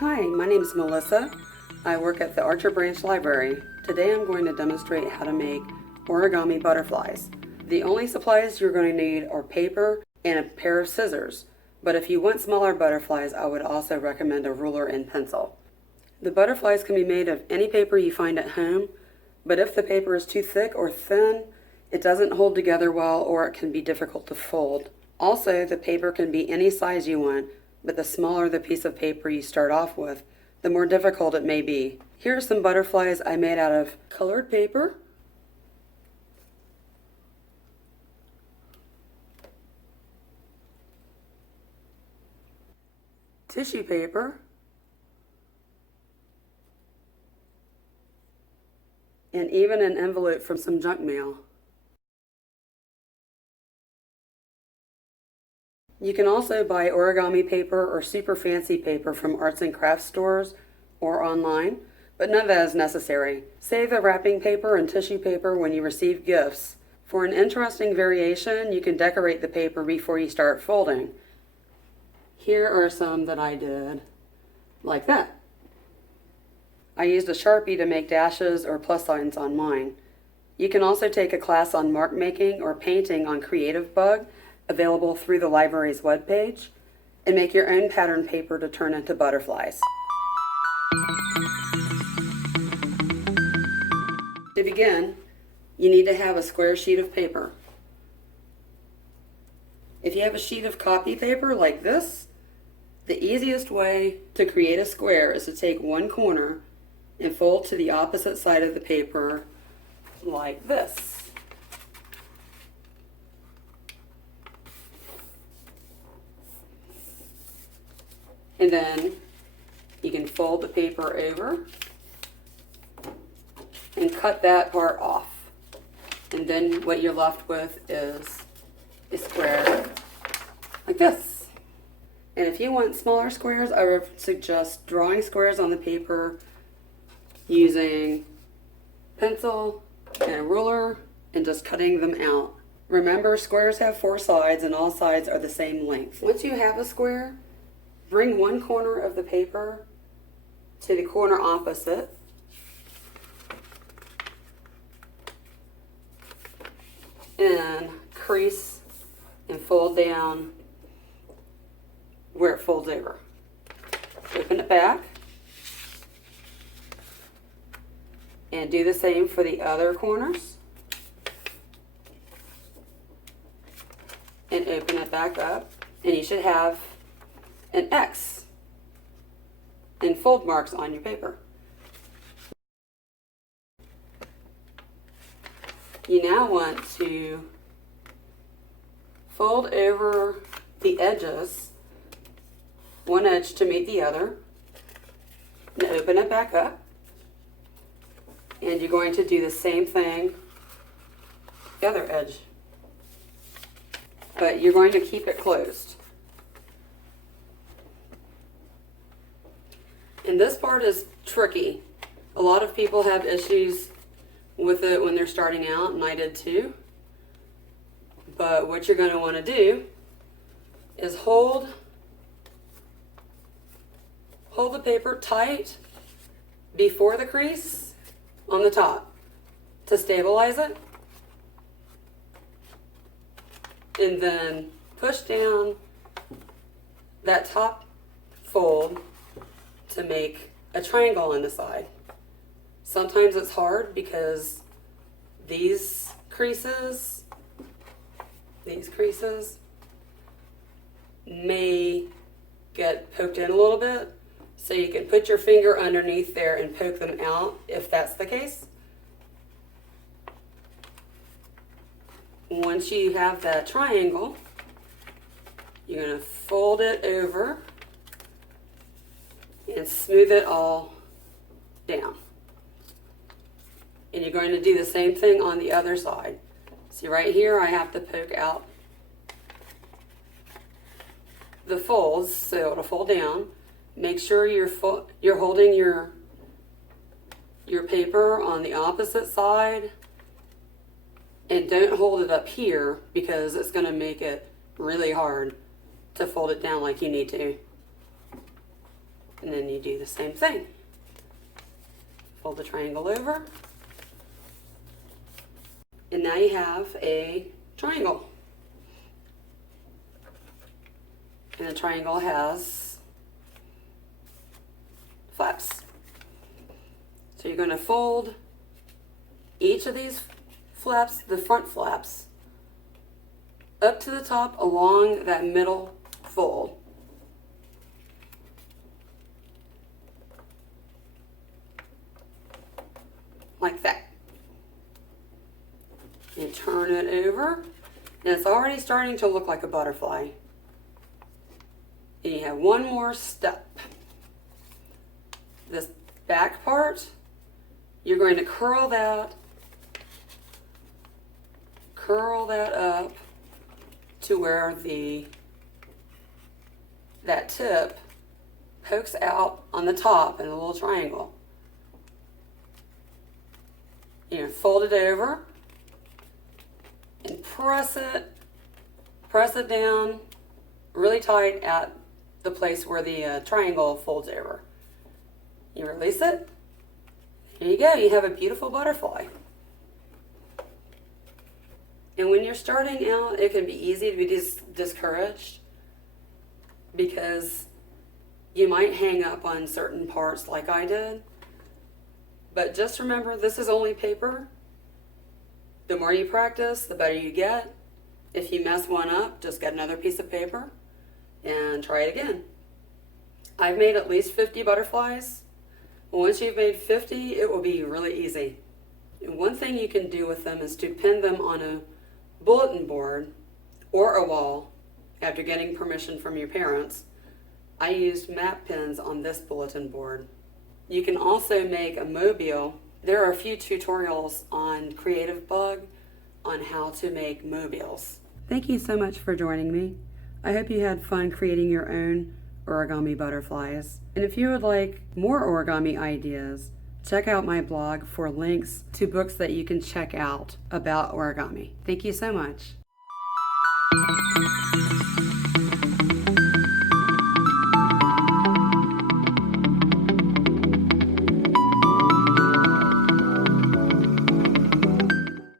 Hi, my name is Melissa. I work at the Archer Branch Library. Today I'm going to demonstrate how to make origami butterflies. The only supplies you're going to need are paper and a pair of scissors, but if you want smaller butterflies, I would also recommend a ruler and pencil. The butterflies can be made of any paper you find at home, but if the paper is too thick or thin, it doesn't hold together well or it can be difficult to fold. Also, the paper can be any size you want, but the smaller the piece of paper you start off with, the more difficult it may be. Here are some butterflies I made out of colored paper, tissue paper, and even an envelope from some junk mail. You can also buy origami paper or super fancy paper from arts and crafts stores or online, but none of that is necessary. Save the wrapping paper and tissue paper when you receive gifts. For an interesting variation, you can decorate the paper before you start folding. Here are some that I did like that. I used a Sharpie to make dashes or plus signs on mine. You can also take a class on mark making or painting on Creative Bug, available through the library's webpage, and make your own pattern paper to turn into butterflies. To begin, you need to have a square sheet of paper. If you have a sheet of copy paper like this, the easiest way to create a square is to take one corner and fold to the opposite side of the paper like this. And then you can fold the paper over and cut that part off. And then what you're left with is a square like this. And if you want smaller squares, I would suggest drawing squares on the paper using pencil and a ruler and just cutting them out. Remember, squares have 4 sides and all sides are the same length. Once you have a square, bring one corner of the paper to the corner opposite. And crease and fold down where it folds over. Open it back. And do the same for the other corners. And open it back up. And you should have an X and fold marks on your paper. You now want to fold over the edges, one edge to meet the other, and open it back up. And you're going to do the same thing the other edge, but you're going to keep it closed. And this part is tricky. A lot of people have issues with it when they're starting out, and I did too. But what you're going to want to do is hold the paper tight before the crease on the top to stabilize it. And then push down that top fold to make a triangle on the side. Sometimes it's hard because these creases may get poked in a little bit, so you can put your finger underneath there and poke them out if that's the case. Once you have that triangle, you're going to fold it over and smooth it all down. And you're going to do the same thing on the other side. See right here, I have to poke out the folds so it'll fold down. Make sure you're holding your paper on the opposite side, and don't hold it up here because it's going to make it really hard to fold it down like you need to. And then you do the same thing. Fold the triangle over. And now you have a triangle. And the triangle has flaps. So you're going to fold each of these flaps, the front flaps, up to the top along that middle fold. Like that. And turn it over, and it's already starting to look like a butterfly. And you have one more step. This back part, you're going to curl that up to where that tip pokes out on the top in a little triangle. You're going to fold it over and press it down really tight at the place where the triangle folds over. You release it. There you go. You have a beautiful butterfly. And when you're starting out, it can be easy to be discouraged because you might hang up on certain parts like I did. But just remember, this is only paper. The more you practice, the better you get. If you mess one up, just get another piece of paper and try it again. I've made at least 50 butterflies. Once you've made 50, it will be really easy. And one thing you can do with them is to pin them on a bulletin board or a wall after getting permission from your parents. I used map pins on this bulletin board. You can also make a mobile. There are a few tutorials on Creative Bug on how to make mobiles. Thank you so much for joining me. I hope you had fun creating your own origami butterflies. And if you would like more origami ideas, check out my blog for links to books that you can check out about origami. Thank you so much.